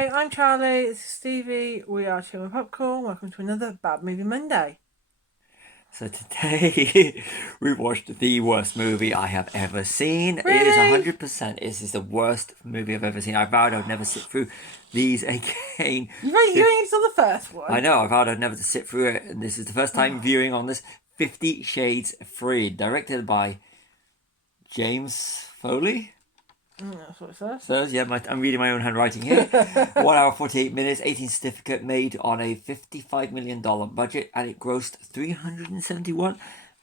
Hi, I'm Charlie. This is Stevie. We are Chilling with Popcorn. Welcome to another Bad Movie Monday. So today we watched the worst movie I have ever seen. It is Really? 100%. This is the worst movie I've ever seen. I vowed I'd never sit through these again. You only saw the first I one. know, I vowed I'd never sit through it, and this is the first time viewing on this. 50 Shades Freed, directed by James Foley. That's what it says. So yeah, I'm reading my own handwriting here. 1 hour 48 minutes, 18 certificate, made on a $55 million budget, and it grossed 371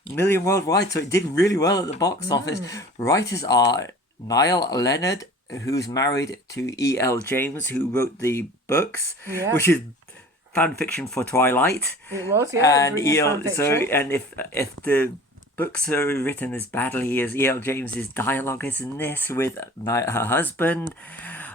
million worldwide. So it did really well at the box office. Writers are Niall Leonard, who's married to E.L. James, who wrote the books, Yeah. which is fan fiction for Twilight. It was, yeah. And if the books are written as badly as E.L. James's dialogue is in this with her husband,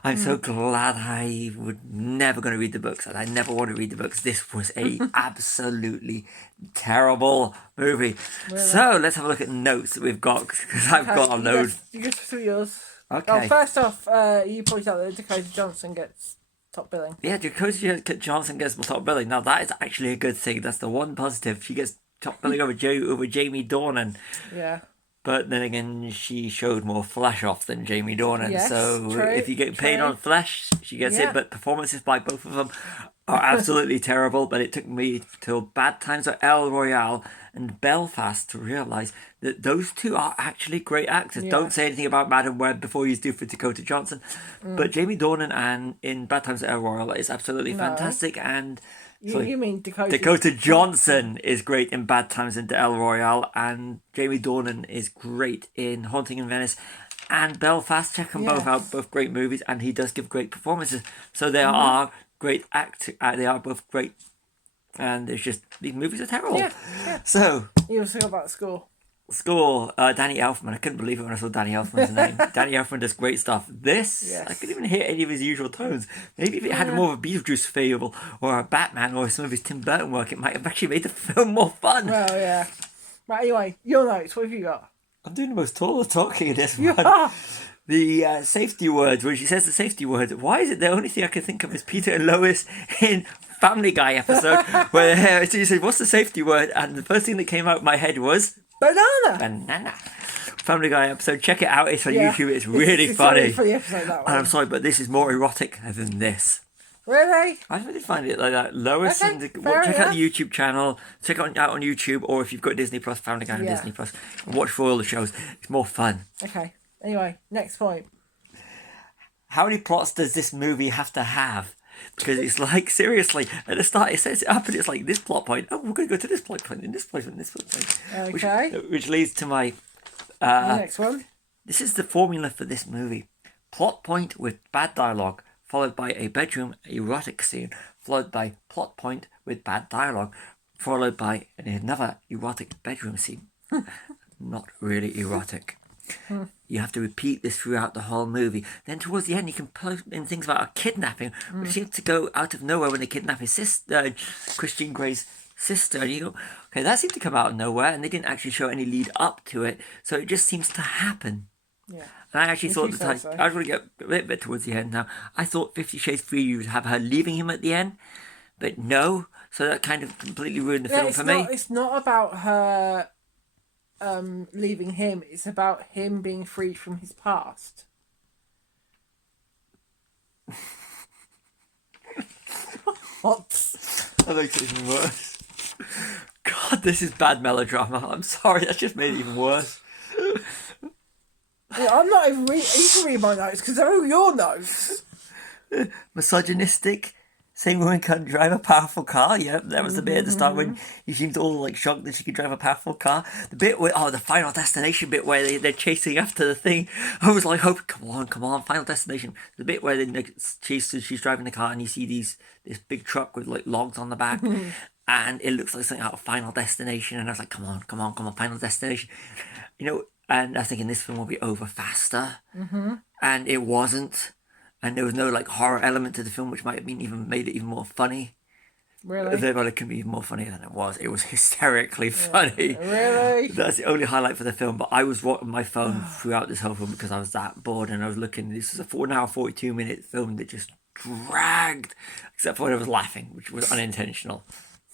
I'm so glad I would never going to read the books, and I never want to read the books. This was a absolutely terrible movie. Really? So let's have a look at notes that we've got, because I've got a load. You get through yours. Okay. Oh, first off, you pointed out that Dakota Johnson gets top billing. Yeah, Dakota Johnson gets top billing. Now that is actually a good thing. That's the one positive. She gets top billing over Jamie Dornan. Yeah. But then again, she showed more flesh off than Jamie Dornan. Yes, so true, if you get paid true. on flesh, she gets Yeah. it. But performances by both of them are absolutely terrible. But it took me till Bad Times at El Royale and Belfast to realise that those two are actually great actors. Yeah. Don't say anything about Madam Web before you do for Dakota Johnson. But Jamie Dornan and in Bad Times at El Royale is absolutely fantastic. And You mean Dakota? Dakota Johnson is great in Bad Times in El Royale, and Jamie Dornan is great in Haunting in Venice and Belfast. Check them both out, both great movies, and he does give great performances. So they are great they are both great, and it's just these movies are terrible. Yeah. So You also got about the score. Danny Elfman. I couldn't believe it when I saw Danny Elfman's name. Danny Elfman does great stuff. Yes. I couldn't even hear any of his usual tones. Maybe if it had more of a Beetlejuice feel or a Batman or some of his Tim Burton work, it might have actually made the film more fun. Well, yeah. Right, anyway, your notes. What have you got? I'm doing the most taller talking in this You one. are. The safety words, when she says the safety word, why is it the only thing I can think of is Peter and Lois in Family Guy episode where she said, what's the safety word? And the first thing that came out of my head was Banana. Family Guy episode. Check it out. It's on Yeah. YouTube. It's really It's funny. a really funny episode, that And one. I'm sorry, but this is more erotic than this. Really? I really find it like that. Lois Okay, and fair check out enough. the YouTube channel. Check it out on YouTube, or if you've got Disney Plus, Family Guy on Yeah. Disney Plus, and watch for all the shows. It's more fun. Okay. Anyway, next point. How many plots does this movie have to have? Because it's like, seriously, at the start it sets it up and it's like this plot point. Oh, we're going to go to this plot point and this plot point and this plot point. Okay. Which leads to my. The next one. This is the formula for this movie. Plot point with bad dialogue, followed by a bedroom erotic scene, followed by plot point with bad dialogue, followed by another erotic bedroom scene. Not really erotic. You have to repeat this throughout the whole movie. Then towards the end, you can put in things about a kidnapping, which seems to go out of nowhere when they kidnap his sister, Christian Grey's sister. And you go, okay, that seemed to come out of nowhere, and they didn't actually show any lead up to it, so it just seems to happen. Yeah. And I actually If thought you the time, say so. I was going to get a bit towards the end now. I thought 50 Shades Freed would have her leaving him at the end, but no. So that kind of completely ruined the film for me. It's not about her leaving him. It's about him being freed from his past. What? That makes it even worse. God, this is bad melodrama. I'm sorry, that just made it even worse. Yeah, I'm not even reading. You can read my notes because they're all your notes. Misogynistic. Saying women can't drive a powerful car. Yeah, that was the bit at the start when you seemed all like shocked that she could drive a powerful car. The bit where, the Final Destination bit where they're chasing after the thing. I was like, oh, come on, Final Destination. The bit where she's driving the car and you see this big truck with like logs on the back. And it looks like something out of Final Destination. And I was like, come on, Final Destination. You know, and I was thinking this film will be over faster. And it wasn't. And there was no like horror element to the film, which might have been even made it even more funny. Really? Well, it could be even more funny than it was. It was hysterically funny. Really? That's the only highlight for the film. But I was on my phone throughout this whole film because I was that bored and I was looking. This is a 4 hour 42-minute film that just dragged, except for when I was laughing, which was unintentional,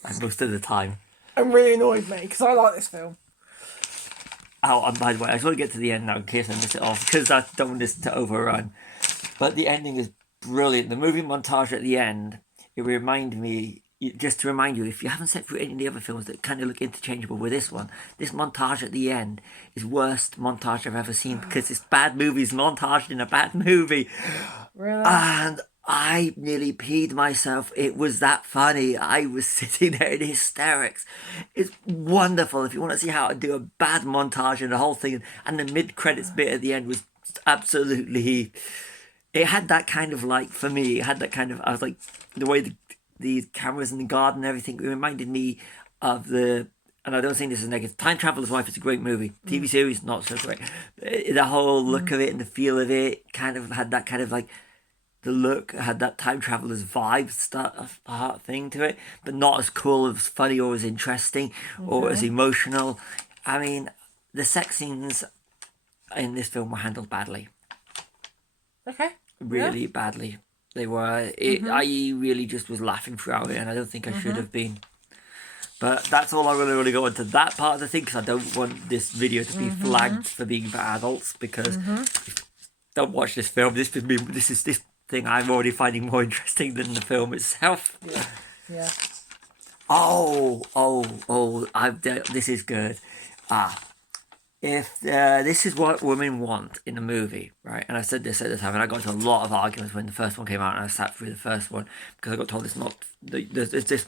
like most of the time. It really annoyed me because I like this film. Oh, and by the way, I just want to get to the end now in case I miss it off, because I don't want this to overrun. But the ending is brilliant. The movie montage at the end, it reminded me, just to remind you, if you haven't sat through any of the other films that kind of look interchangeable with this one, this montage at the end is worst montage I've ever seen, because it's bad movies montaged in a bad movie. Really? And I nearly peed myself. It was that funny. I was sitting there in hysterics. It's wonderful. If you want to see how to do a bad montage and the whole thing, and the mid-credits bit at the end was absolutely... It had that kind of, like, for me, it had that kind of... I was like, the way the cameras in the garden and everything, it reminded me of the... And I don't think this is negative. Time Traveler's Wife is a great movie. TV series, not so great. The whole look of it and the feel of it kind of had that kind of, like... The look had that time traveler's vibe thing to it, but not as cool, as funny, or as interesting, or as emotional. I mean, the sex scenes in this film were handled badly. Okay. Really badly. They were. I really just was laughing throughout it, and I don't think I should have been. But that's all I really go into that part of the thing, because I don't want this video to be flagged for being for adults, because don't watch this film. This thing I'm already finding more interesting than the film itself. Yeah. This is good. If this is what women want in a movie, right? And I said this at the time, and I got into a lot of arguments when the first one came out, and I sat through the first one because I got told this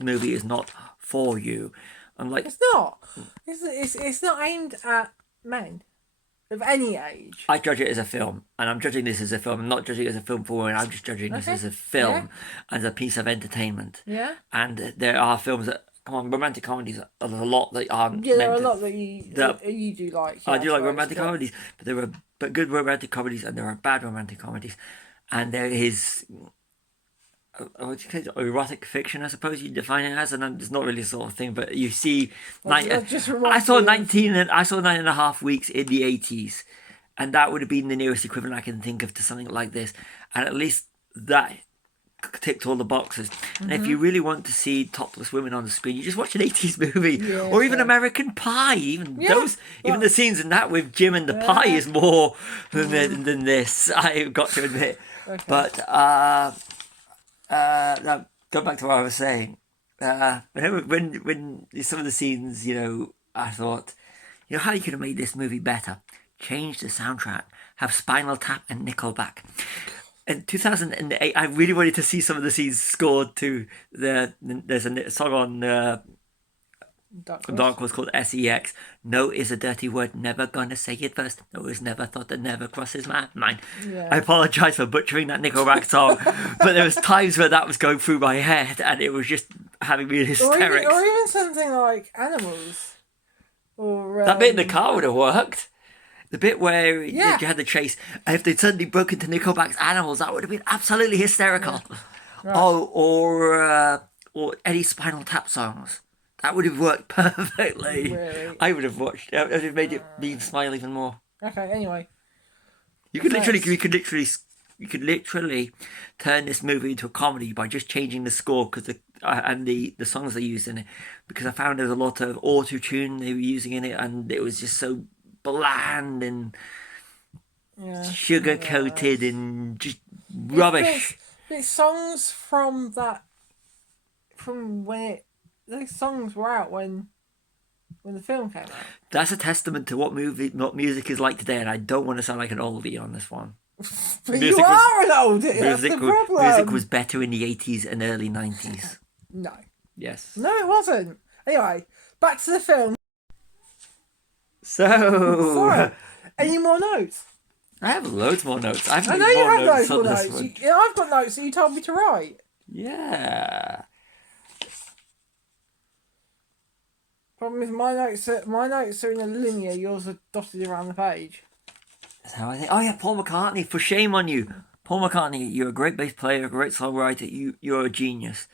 movie is not for you. I'm like, It's not. It's not aimed at men of any age. I judge it as a film, and I'm judging this as a film. I'm not judging it as a film for women. I'm just judging this as a film, as a piece of entertainment. Yeah. And there are films that, come on, romantic comedies are a lot that aren't. Yeah, there are a lot that you do like. I do like romantic comedies, but there are good romantic comedies and there are bad romantic comedies, and there is. What you say, erotic fiction, I suppose you define it as, and it's not really the sort of thing. But you see, I saw 9.5 weeks in the 80s, and that would have been the nearest equivalent I can think of to something like this. And at least that ticked all the boxes. And if you really want to see topless women on the screen, you just watch an 80s movie, or even American Pie. Even the scenes in that with Jim and the pie is more than this. I've got to admit, but. Now, go back to what I was saying. When some of the scenes, I thought, how you could have made this movie better. Change the soundtrack. Have Spinal Tap and Nickelback. In 2008, I really wanted to see some of the scenes scored to there's a song on Dark Horse called SEX. No is a dirty word, never gonna say it first. No is never thought, that never crosses my mind. I apologise for butchering that Nickelback song, but there was times where that was going through my head and it was just having me in hysterics. Or even something like Animals. Or that bit in the car would have worked. The bit where you had the chase, if they'd suddenly broke into Nickelback's Animals, that would have been absolutely hysterical. Right. Or any Spinal Tap songs. That would have worked perfectly. Really? I would have watched. It would have made me smile even more. Okay. Anyway, you could literally turn this movie into a comedy by just changing the score and the songs they used in it. Because I found there's a lot of auto tune they were using in it, and it was just so bland and sugar coated and just rubbish. It's songs from when it. Those songs were out when the film came out. That's a testament to what music is like today, and I don't want to sound like an oldie on this one. But you are an oldie. That's the problem. Music was better in the 80s and early 90s. No. Yes. No, it wasn't. Anyway, back to the film. So, any more notes? I have loads more notes. I know you have loads more notes. I've got notes that you told me to write. Yeah. Problem is, my notes are in a linear. Yours are dotted around the page. That's how I think. Oh yeah, Paul McCartney. For shame on you, Paul McCartney. You're a great bass player, a great songwriter. You're a genius.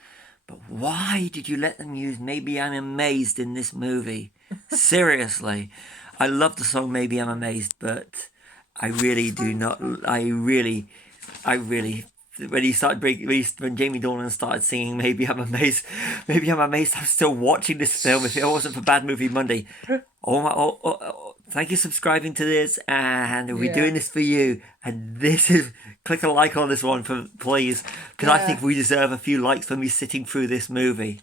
But why did you let them use "Maybe I'm Amazed" in this movie? Seriously, I love the song "Maybe I'm Amazed," but I really do not. I really when he started when Jamie Dornan started singing "Maybe I'm Amazed," I'm still watching this film. If it wasn't for Bad Movie Monday, thank you for subscribing to this, and we're doing this for you. And this is click a like on this one please, because I think we deserve a few likes for me sitting through this movie.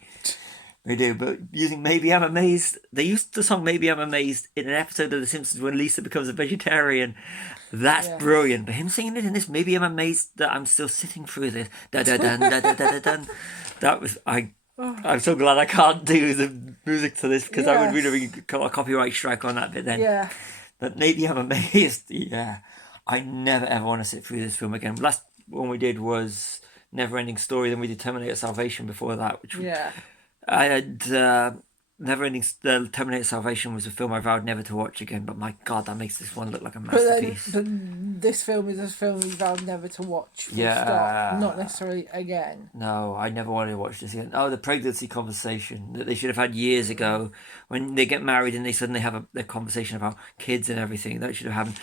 We do, but using "Maybe I'm Amazed," they used the song "Maybe I'm Amazed" in an episode of The Simpsons when Lisa becomes a vegetarian. That's brilliant. But him singing it in this, "Maybe I'm amazed that I'm still sitting through this." Da da dun da da da da dun. That was I'm so glad I can't do the music to this because I would really got a copyright strike on that bit then. Yeah. But "Maybe I'm Amazed." Yeah, I never ever want to sit through this film again. Last one we did was Neverending Story. Then we did Terminator Salvation before that, which I had Terminator Salvation was a film I vowed never to watch again, but my God, that makes this one look like a masterpiece. But this film is a film you vowed never to watch. Start, not necessarily again. No, I never wanted to watch this again. Oh, the pregnancy conversation that they should have had years ago when they get married and they suddenly have their conversation about kids and everything. That should have happened.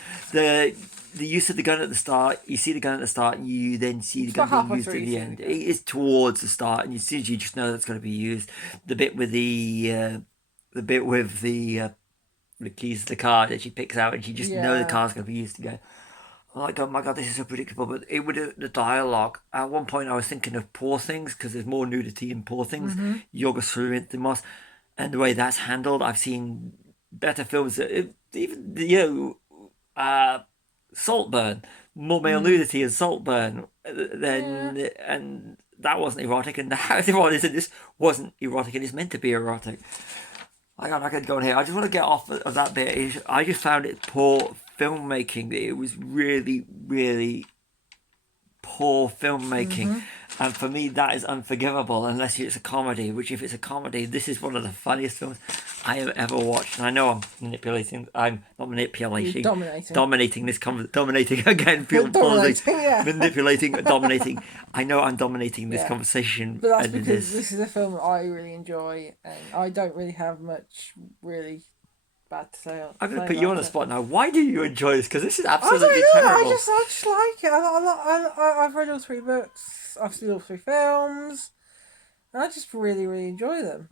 The use of the gun at the start, you see the gun at the start, and you then see the gun being used at the end. It is towards the start, and as soon as you just know that's going to be used. The bit with the keys to the car that she picks out, and she just knows the car's going to be used again. I'm like, oh my God, this is so predictable. But it would the dialogue. At one point, I was thinking of Poor Things because there's more nudity in Poor Things. Yorgos Lanthimos, and the way that's handled, I've seen better films. Even Saltburn, more male nudity in Saltburn and that wasn't erotic, and the one is in this wasn't erotic, and it's meant to be erotic. I could go on here. I just want to get off of that bit. I just found it poor filmmaking. It was really, really poor filmmaking. And for me, that is unforgivable unless it's a comedy, which if it's a comedy, this is one of the funniest films I have ever watched. And I know I'm manipulating. I'm not manipulating. Dominating this dominating again. Manipulating, dominating. I know I'm dominating this conversation. But that's because this is a film that I really enjoy, and I don't really have much really bad to say. I'm going to put you on the spot now. Why do you enjoy this? Because this is absolutely terrible. I just like it. I've read all 3 books. I've seen all 3 films. And I just really, really enjoy them.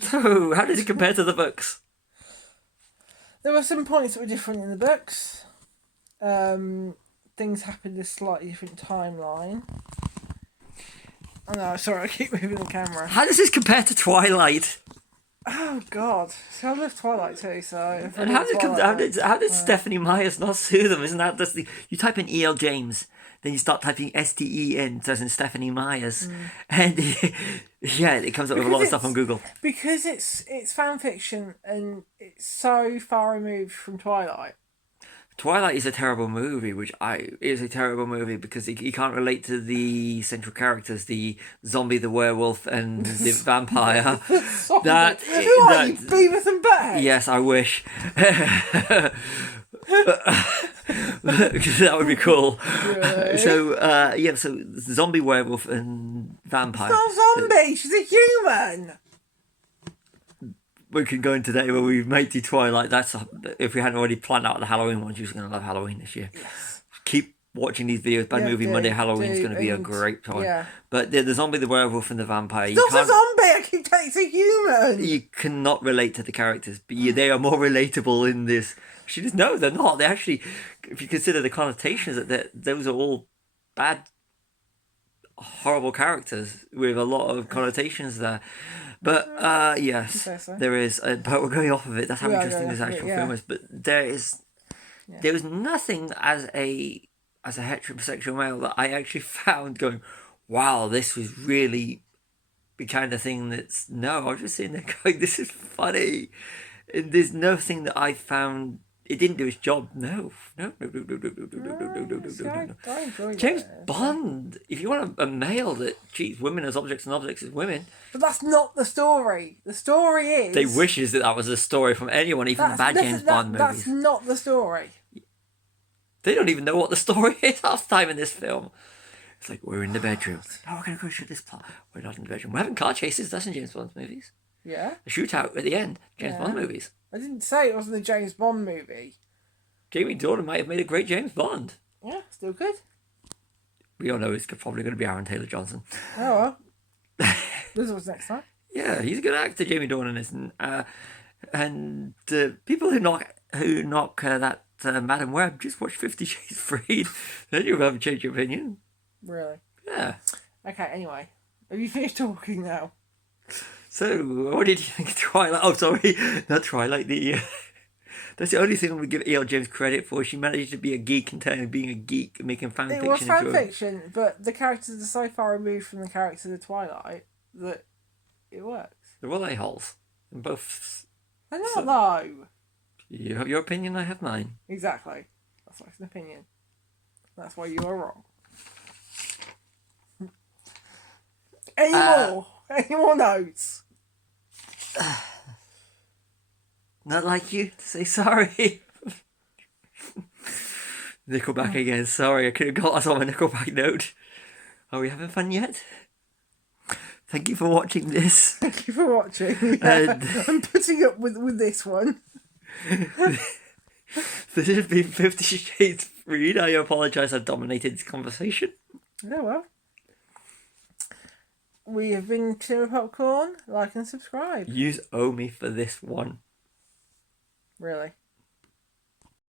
So, how does it compare to the books? There were some points that were different in the books. Things happened in a slightly different timeline. Oh no, sorry, I keep moving the camera. How does this compare to Twilight? Oh God! So I love Twilight too. So and how did Stephanie Myers not sue them? Isn't that just you type in E.L. James, then you start typing STEN, as in Stephanie Myers, and it comes up with a lot of stuff on Google. Because it's fan fiction and it's so far removed from Twilight. Twilight is a terrible movie, because you can't relate to the central characters, the zombie, the werewolf, and the vampire. Beavis and Butthead? Yes, I wish. That would be cool. Really? So zombie, werewolf, and vampire. She's not a zombie. She's a human. We can go in today where we might do Twilight. If we hadn't already planned out the Halloween one, she was going to love Halloween this year. Yes. Keep watching these videos. Bad Movie Monday, Halloween's going to be a great time. Yeah. But the zombie, the werewolf, and the vampire. It's not a zombie. I keep telling you, it's a human. You cannot relate to the characters, but they are more relatable in this. No, they're not. They actually, if you consider the connotations, those are all bad, horrible characters with a lot of connotations there. But yes, there is. But we're going off of it. That's how interesting this actual film is. But there was nothing as a heterosexual male that I actually found going, wow, this was really the kind of thing that's I was just sitting there going, this is funny. And there's nothing that I found. It didn't do its job. No. James Bond. If you want a male that treats women as objects and objects as women. But that's not the story. The story is. They wishes that was a story from anyone, even the bad James Bond movies. That's not the story. They don't even know what the story is half the time in this film. It's like, we're in the bedroom. No, we're going to go shoot this plot. We're not in the bedroom. We're having car chases. That's in James Bond movies. Yeah. A shootout at the end. James Bond movies. I didn't say it wasn't a James Bond movie. Jamie Dornan might have made a great James Bond. Yeah, still good. we all know it's probably going to be Aaron Taylor Johnson. Oh well. This was next time. Yeah, he's a good actor, Jamie Dornan isn't. And people who knock that Madam Web, just watch 50 Shades Freed. Then you'll have to change your opinion. Really? Yeah. Okay, anyway. Have you finished talking now? So, what did you think of Twilight? Oh, sorry, not Twilight. That's the only thing I'm going to give E.L. James credit for. She managed to be a geek and turn being a geek, making fan fiction. It was fan fiction, but the characters are so far removed from the characters of Twilight that it works. They're all a-holes. And both... They're not, though. You have your opinion, I have mine. Exactly. That's like an opinion. That's why you are wrong. Any more notes? Not like you to say sorry. Nickelback again. Sorry, I could have got us on a Nickelback note. Are we having fun yet? Thank you for watching this. Thank you for watching. I'm putting up with this one. This has been 50 Shades Freed. I apologise I've dominated this conversation. Oh well. We have been Cinema Popcorn. Like and subscribe. You owe me for this one. Really?